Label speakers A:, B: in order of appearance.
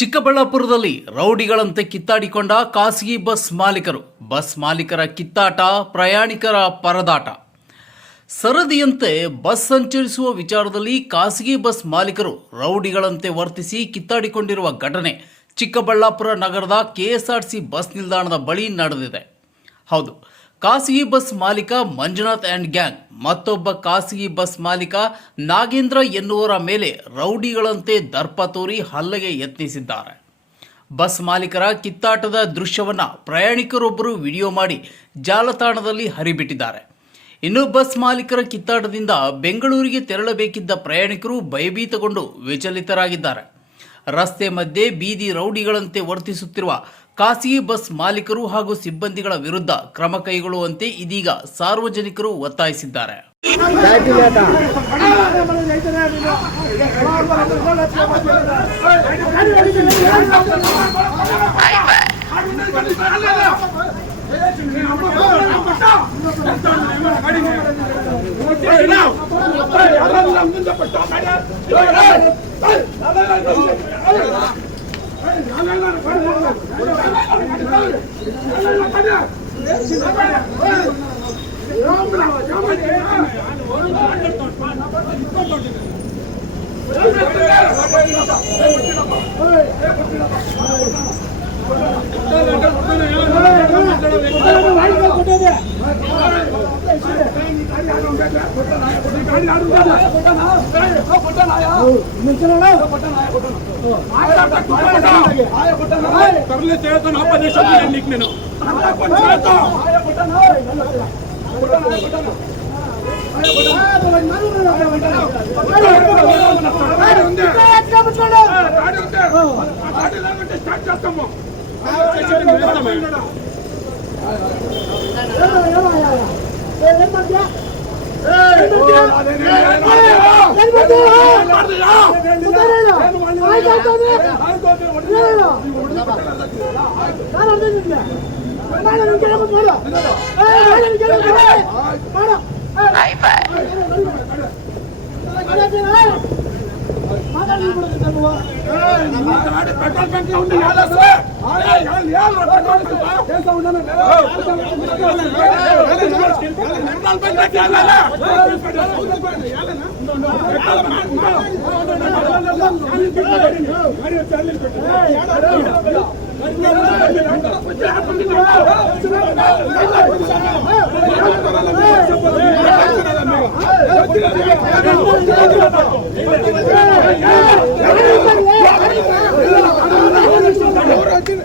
A: ಚಿಕ್ಕಬಳ್ಳಾಪುರದಲ್ಲಿ ರೌಡಿಗಳಂತೆ ಕಿತ್ತಾಡಿಕೊಂಡ ಖಾಸಗಿ ಬಸ್ ಮಾಲೀಕರು. ಬಸ್ ಮಾಲೀಕರ ಕಿತ್ತಾಟ, ಪ್ರಯಾಣಿಕರ ಪರದಾಟ. ಸರದಿಯಂತೆ ಬಸ್ ಸಂಚರಿಸುವ ವಿಚಾರದಲ್ಲಿ ಖಾಸಗಿ ಬಸ್ ಮಾಲೀಕರು ರೌಡಿಗಳಂತೆ ವರ್ತಿಸಿ ಕಿತ್ತಾಡಿಕೊಂಡಿರುವ ಘಟನೆ ಚಿಕ್ಕಬಳ್ಳಾಪುರ ನಗರದ ಕೆಎಸ್ಆರ್ಸಿ ಬಸ್ ನಿಲ್ದಾಣದ ಬಳಿ ನಡೆದಿದೆ. ಹೌದು ಖಾಸಗಿ ಬಸ್ ಮಾಲೀಕ ಮಂಜುನಾಥ್ ಅಂಡ್ ಗ್ಯಾಂಗ್, ಮತ್ತೊಬ್ಬ ಖಾಸಗಿ ಬಸ್ ಮಾಲೀಕ ನಾಗೇಂದ್ರ ಎನ್ನುವರ ಮೇಲೆ ರೌಡಿಗಳಂತೆ ದರ್ಪ ತೋರಿ ಹಲ್ಲೆಗೆ ಯತ್ನಿಸಿದ್ದಾರೆ. ಬಸ್ ಮಾಲೀಕರ ಕಿತ್ತಾಟದ ದೃಶ್ಯವನ್ನು ಪ್ರಯಾಣಿಕರೊಬ್ಬರು ವಿಡಿಯೋ ಮಾಡಿ ಜಾಲತಾಣದಲ್ಲಿ ಹರಿಬಿಟ್ಟಿದ್ದಾರೆ. ಇನ್ನು ಬಸ್ ಮಾಲೀಕರ ಕಿತ್ತಾಟದಿಂದ ಬೆಂಗಳೂರಿಗೆ ತೆರಳಬೇಕಿದ್ದ ಪ್ರಯಾಣಿಕರು ಭಯಭೀತಗೊಂಡು ವಿಚಲಿತರಾಗಿದ್ದಾರೆ. ರಸ್ತೆ ಮಧ್ಯೆ ಬೀದಿ ರೌಡಿಗಳಂತೆ ವರ್ತಿಸುತ್ತಿರುವ ಖಾಸಗಿ ಬಸ್ ಮಾಲೀಕರು ಹಾಗೂ ಸಿಬ್ಬಂದಿಗಳ ವಿರುದ್ಧ ಕ್ರಮ ಕೈಗೊಳ್ಳುವಂತೆ ಇದೀಗ ಸಾರ್ವಜನಿಕರು ಒತ್ತಾಯಿಸಿದ್ದಾರೆ
B: ఏ కొట్టిన తరలి చేయతో నా ప్రదేశం నీకు నేను స్టార్ట్ చేస్తాము. పెట్రోల్ బంక్ లో ఉంది ஆ ఎక్కడ